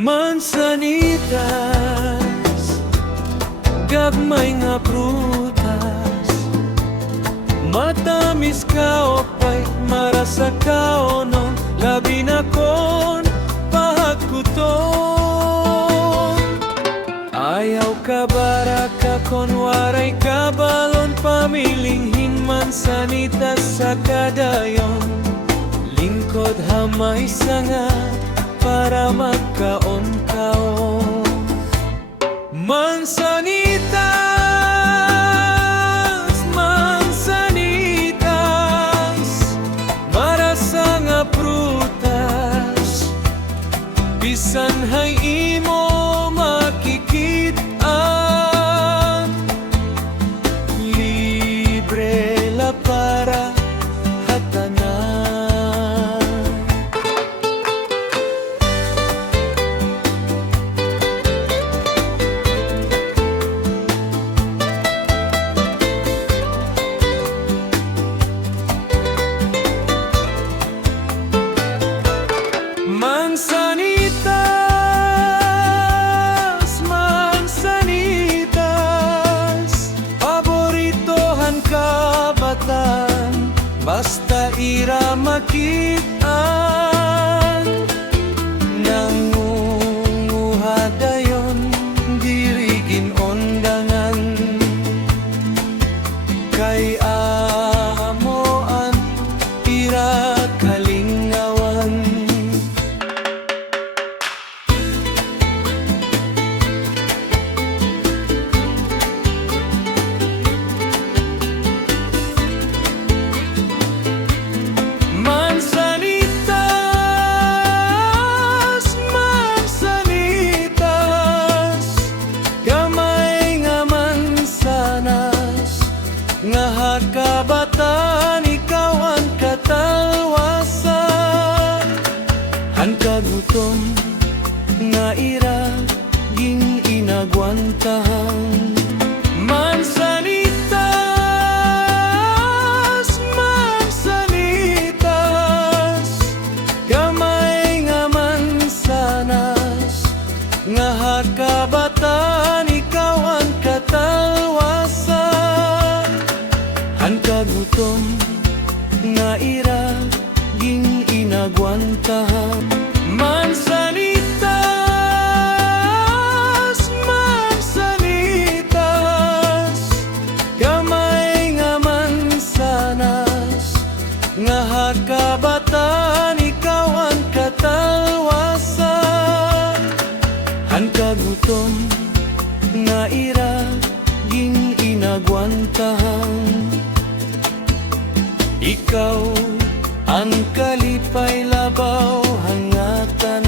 Mansanitas, gagmay nga prutas, matamis kaopay, marasa kaonon, labi na kon pahagkuton. Ayaw ka baraka kon waray kabalon, pamilinghin mansanitas sa kadayon. Lingkod hamay sanga para magkaon-kaon. Mansanitas, mansanitas, marasa nga prutas, bisan hay imo makikit-an, libre la para hatanan. Mansanitas, mansanitas, paboritohan kabatan, basta ira makitaan. Nangunguha dayon, dirigin ondangan, kay amoan ira kalingawan. Nga hakabatan, ikaw ang katalwasan. Ang kagutom nga ira ging inagwantahan. Mansanitas, mansanitas, gamay nga mansanas. Nga hakabatan, ikaw ang katalwasan. Ang kagutom nga ira ging inagwantahan. Mansanitas, mansanitas, gamay nga mansanas. Nga hakabatan, ikaw ang katalwasan. Ang kagutom nga ira ging inagwantahan. Ikaw ang kalipay labaw, hangatan